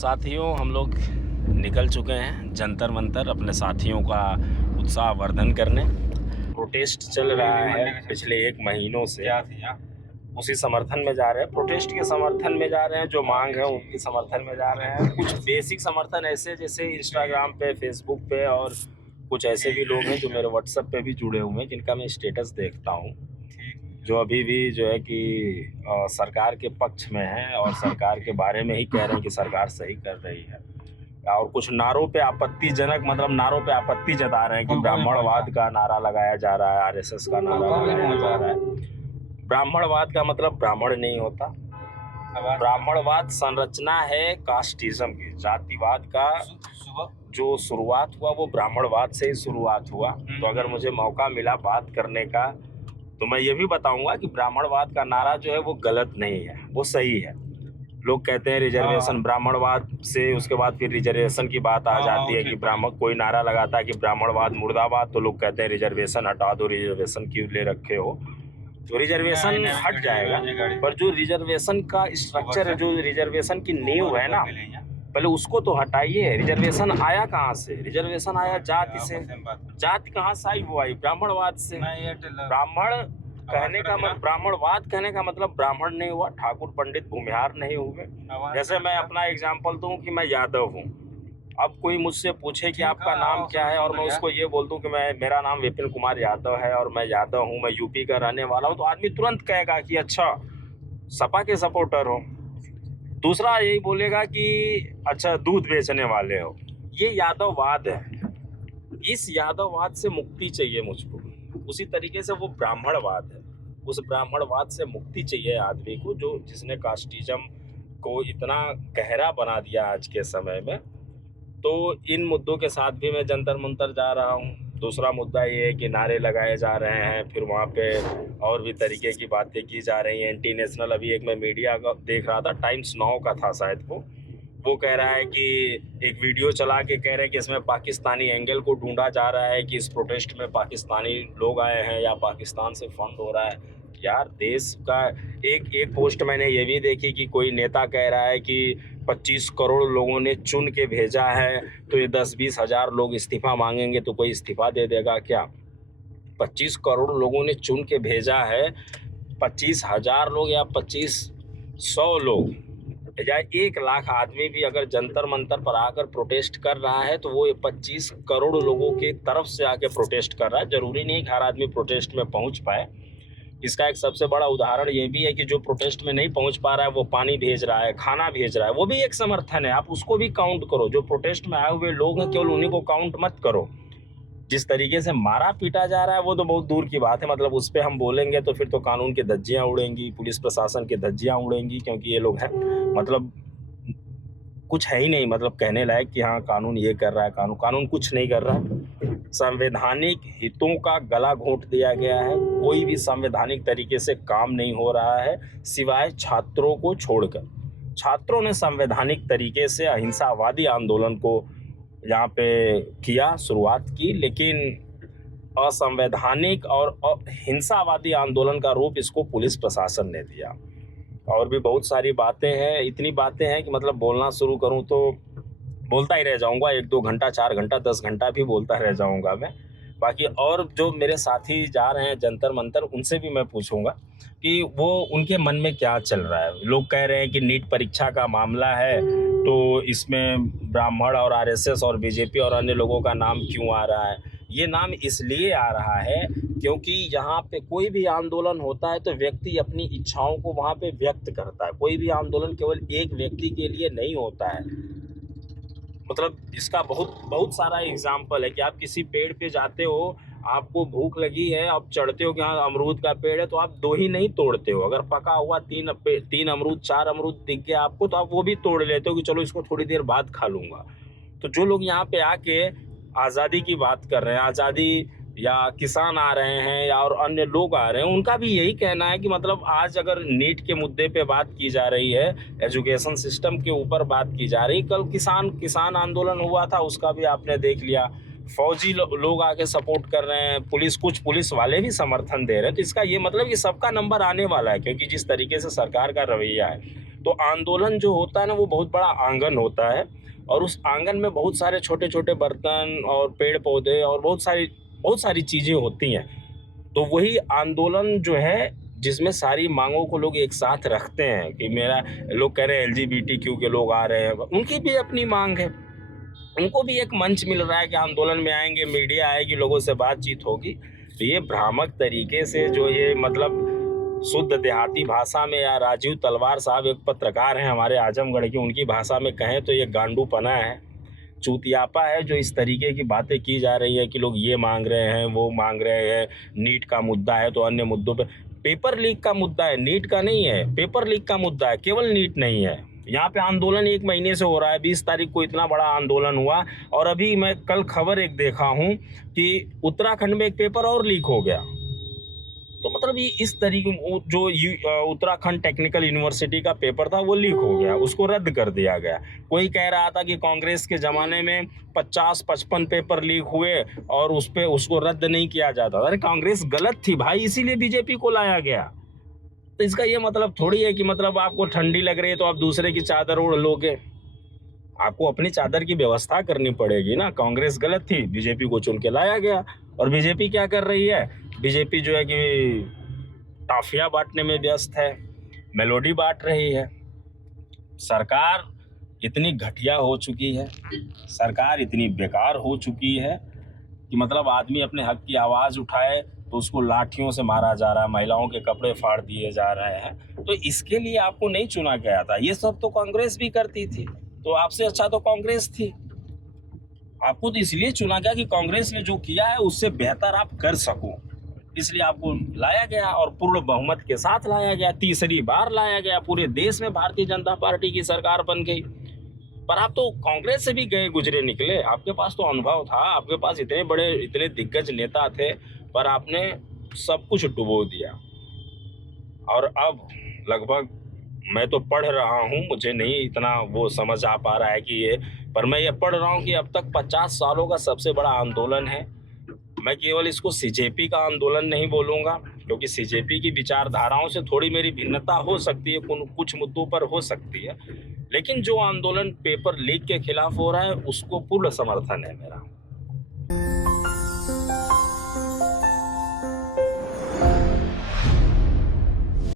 साथियों, हम लोग निकल चुके हैं जंतर मंतर अपने साथियों का उत्साह वर्धन करने। प्रोटेस्ट चल रहा है पिछले 1 महीनों से, उसी समर्थन में जा रहे हैं। प्रोटेस्ट के समर्थन में जा रहे हैं, जो मांग है उनके समर्थन में जा रहे हैं। कुछ बेसिक समर्थन ऐसे जैसे इंस्टाग्राम पे, फेसबुक पे और कुछ ऐसे भी लोग हैं जो मेरे व्हाट्सएप पे भी जुड़े हुए हैं, जिनका मैं स्टेटस देखता हूँ, जो अभी भी जो है कि सरकार के पक्ष में है और सरकार के बारे में ही कह रहे हैं कि सरकार सही कर रही है। और कुछ नारों पे आपत्तिजनक, मतलब नारों पे आपत्ति जता रहे हैं कि ब्राह्मणवाद का नारा लगाया जा रहा है, आरएसएस का नारा लगाया जा रहा है। ब्राह्मणवाद का मतलब ब्राह्मण नहीं होता। ब्राह्मणवाद संरचना है कास्टिज्म की, जातिवाद का जो शुरुआत हुआ वो ब्राह्मणवाद से ही शुरुआत हुआ। तो अगर मुझे मौका मिला बात करने का तो मैं ये भी बताऊंगा कि ब्राह्मणवाद का नारा जो है वो गलत नहीं है, वो सही है। लोग कहते हैं रिजर्वेशन, ब्राह्मणवाद से उसके बाद फिर रिजर्वेशन की बात आ जाती है कि ब्राह्मण कोई नारा लगाता है कि ब्राह्मणवाद मुर्दाबाद, तो लोग कहते हैं रिजर्वेशन हटा दो, रिजर्वेशन क्यों ले रखे हो। तो रिजर्वेशन हट जाएगा, पर जो रिजर्वेशन का स्ट्रक्चर है, जो रिजर्वेशन की नींव है ना, पहले उसको तो हटाइए। रिजर्वेशन आया कहाँ से? रिजर्वेशन आया जाति से। जाति कहाँ से आई? वो आई ब्राह्मणवाद से। ब्राह्मण कहने का मतलब, ब्राह्मणवाद कहने का मतलब ब्राह्मण नहीं हुआ, ठाकुर पंडित भूमिहार नहीं हुए। जैसे मैं अपना एग्जाम्पल दूं कि मैं यादव हूँ। अब कोई मुझसे पूछे कि आपका नाम क्या है और मैं उसको ये बोल दूं कि मेरा नाम विपिन कुमार यादव है और मैं यादव हूँ, मैं यूपी का रहने वाला हूँ, तो आदमी तुरंत कहेगा कि अच्छा सपा के सपोर्टर हो। दूसरा यही बोलेगा कि अच्छा दूध बेचने वाले हो। ये यादववाद है। इस यादववाद से मुक्ति चाहिए मुझको। उसी तरीके से वो ब्राह्मणवाद है, उस ब्राह्मणवाद से मुक्ति चाहिए आदमी को, जो जिसने कास्टिज्म को इतना गहरा बना दिया आज के समय में। तो इन मुद्दों के साथ भी मैं जंतर मंतर जा रहा हूँ। दूसरा मुद्दा ये है कि नारे लगाए जा रहे हैं, फिर वहाँ पे और भी तरीके की बातें की जा रही हैं। एंटी नेशनल, अभी एक मैं मीडिया का देख रहा था, टाइम्स नाउ का था शायद, वो कह रहा है कि एक वीडियो चला के कह रहे हैं कि इसमें पाकिस्तानी एंगल को ढूंढा जा रहा है कि इस प्रोटेस्ट में पाकिस्तानी लोग आए हैं या पाकिस्तान से फंड हो रहा है। यार देश का एक पोस्ट मैंने ये भी देखी कि कोई नेता कह रहा है कि 25 करोड़ लोगों ने चुन के भेजा है, तो ये 10-20 हज़ार लोग इस्तीफा मांगेंगे तो कोई इस्तीफा दे देगा क्या? 25 करोड़ लोगों ने चुन के भेजा है, 25,000 लोग या 2500 लोग या 1 लाख आदमी भी अगर जंतर मंतर पर आकर प्रोटेस्ट कर रहा है, तो वो 25 करोड़ लोगों की तरफ से आके प्रोटेस्ट कर रहा है। जरूरी नहीं कि हर आदमी प्रोटेस्ट में पहुंच पाए। इसका एक सबसे बड़ा उदाहरण ये भी है कि जो प्रोटेस्ट में नहीं पहुंच पा रहा है वो पानी भेज रहा है, खाना भेज रहा है, वो भी एक समर्थन है। आप उसको भी काउंट करो। जो प्रोटेस्ट में आए हुए लोग हैं केवल उन्हीं को काउंट मत करो। जिस तरीके से मारा पीटा जा रहा है वो तो बहुत दूर की बात है, मतलब उस पर हम बोलेंगे तो फिर तो कानून की धज्जियां उड़ेंगी, पुलिस प्रशासन की धज्जियां उड़ेंगी, क्योंकि ये लोग हैं मतलब कुछ है ही नहीं, मतलब कहने लायक कि हाँ कानून ये कर रहा है, कानून कुछ नहीं कर रहा है। संवैधानिक हितों का गला घोंट दिया गया है। कोई भी संवैधानिक तरीके से काम नहीं हो रहा है सिवाय छात्रों को छोड़कर। छात्रों ने संवैधानिक तरीके से अहिंसावादी आंदोलन को यहाँ पे किया, शुरुआत की, लेकिन असंवैधानिक और हिंसावादी आंदोलन का रूप इसको पुलिस प्रशासन ने दिया। और भी बहुत सारी बातें हैं, इतनी बातें हैं कि मतलब बोलना शुरू करूं तो बोलता ही रह जाऊंगा। 1-2 घंटा, 4 घंटा, 10 घंटा भी बोलता रह जाऊंगा मैं। बाकी और जो मेरे साथी जा रहे हैं जंतर मंतर, उनसे भी मैं पूछूंगा कि वो उनके मन में क्या चल रहा है। लोग कह रहे हैं कि नीट परीक्षा का मामला है तो इसमें ब्राह्मण और आरएसएस और बीजेपी और अन्य लोगों का नाम क्यों आ रहा है? ये नाम इसलिए आ रहा है क्योंकि यहाँ पे कोई भी आंदोलन होता है तो व्यक्ति अपनी इच्छाओं को वहाँ पे व्यक्त करता है। कोई भी आंदोलन केवल एक व्यक्ति के लिए नहीं होता है। मतलब इसका बहुत सारा एग्जाम्पल है कि आप किसी पेड़ पे जाते हो, आपको भूख लगी है, आप चढ़ते हो कि हाँ अमरूद का पेड़ है, तो आप 2 ही नहीं तोड़ते हो। अगर पका हुआ 3 अमरूद 4 अमरूद दिख गया आपको, तो आप वो भी तोड़ लेते हो कि चलो इसको थोड़ी देर बाद खा लूँगा। तो जो लोग यहाँ पे आके आज़ादी की बात कर रहे हैं, आज़ादी या किसान आ रहे हैं या और अन्य लोग आ रहे हैं, उनका भी यही कहना है कि मतलब आज अगर नीट के मुद्दे पे बात की जा रही है, एजुकेशन सिस्टम के ऊपर बात की जा रही, कल किसान आंदोलन हुआ था, उसका भी आपने देख लिया। फौजी लोग आके सपोर्ट कर रहे हैं, कुछ पुलिस वाले भी समर्थन दे रहे हैं। तो इसका ये मतलब कि सबका नंबर आने वाला है, क्योंकि जिस तरीके से सरकार का रवैया है। तो आंदोलन जो होता है ना, वो बहुत बड़ा आंगन होता है, और उस आंगन में बहुत सारे छोटे छोटे बर्तन और पेड़ पौधे और बहुत सारी चीज़ें होती हैं। तो वही आंदोलन जो है, जिसमें सारी मांगों को लोग एक साथ रखते हैं कि लोग कह रहे हैं LGBTQ के लोग आ रहे हैं, उनकी भी अपनी मांग है, उनको भी एक मंच मिल रहा है कि आंदोलन में आएंगे, मीडिया आएगी, लोगों से बातचीत होगी। तो ये भ्रामक तरीके से जो ये मतलब शुद्ध देहाती भाषा में, या राजीव तलवार साहब एक पत्रकार हैं हमारे आजमगढ़ के, उनकी भाषा में कहें तो ये गांडूपना है, चूतियापा है, जो इस तरीके की बातें की जा रही है कि लोग ये मांग रहे हैं, वो मांग रहे हैं। नीट का मुद्दा है तो अन्य मुद्दों पे, पेपर लीक का मुद्दा है, नीट का नहीं है, पेपर लीक का मुद्दा है, केवल नीट नहीं है। यहाँ पे आंदोलन 1 महीने से हो रहा है, 20 तारीख को इतना बड़ा आंदोलन हुआ, और अभी मैं कल खबर एक देखा हूँ कि उत्तराखंड में एक पेपर और लीक हो गया। तो मतलब ये इस तरीके, जो उत्तराखंड टेक्निकल यूनिवर्सिटी का पेपर था वो लीक हो गया, उसको रद्द कर दिया गया। कोई कह रहा था कि कांग्रेस के ज़माने में 50-55 पेपर लीक हुए और उसको रद्द नहीं किया जाता। अरे कांग्रेस गलत थी भाई, इसीलिए बीजेपी को लाया गया। तो इसका ये मतलब थोड़ी है कि मतलब आपको ठंडी लग रही है तो आप दूसरे की चादर ओढ़ लोगे। आपको अपनी चादर की व्यवस्था करनी पड़ेगी ना। कांग्रेस गलत थी, बीजेपी को चुन के लाया गया। और बीजेपी क्या कर रही है? बीजेपी जो है कि टाफियाँ बांटने में व्यस्त है, मेलोडी बांट रही है। सरकार इतनी घटिया हो चुकी है, सरकार इतनी बेकार हो चुकी है कि मतलब आदमी अपने हक की आवाज़ उठाए तो उसको लाठियों से मारा जा रहा है, महिलाओं के कपड़े फाड़ दिए जा रहे हैं। तो इसके लिए आपको नहीं चुना गया था। ये सब तो कांग्रेस भी करती थी, तो आपसे अच्छा तो कांग्रेस थी। आपको तो इसलिए चुना गया कि कांग्रेस ने जो किया है उससे बेहतर आप कर सको, इसलिए आपको लाया गया और पूर्ण बहुमत के साथ लाया गया। तीसरी बार लाया गया, पूरे देश में भारतीय जनता पार्टी की सरकार बन गई। पर आप तो कांग्रेस से भी गए गुजरे निकले, आपके पास तो अनुभव था, आपके पास इतने दिग्गज नेता थे, पर आपने सब कुछ डुबो दिया। और अब लगभग मैं तो पढ़ रहा हूँ, मुझे नहीं इतना वो समझ आ पा रहा है कि ये, पर मैं ये पढ़ रहा हूँ कि अब तक 50 सालों का सबसे बड़ा आंदोलन है। मैं केवल इसको सीजेपी का आंदोलन नहीं बोलूँगा, क्योंकि सीजेपी की विचारधाराओं से थोड़ी मेरी भिन्नता हो सकती है, कुछ मुद्दों पर हो सकती है, लेकिन जो आंदोलन पेपर लीक के खिलाफ हो रहा है उसको पूर्ण समर्थन है मेरा।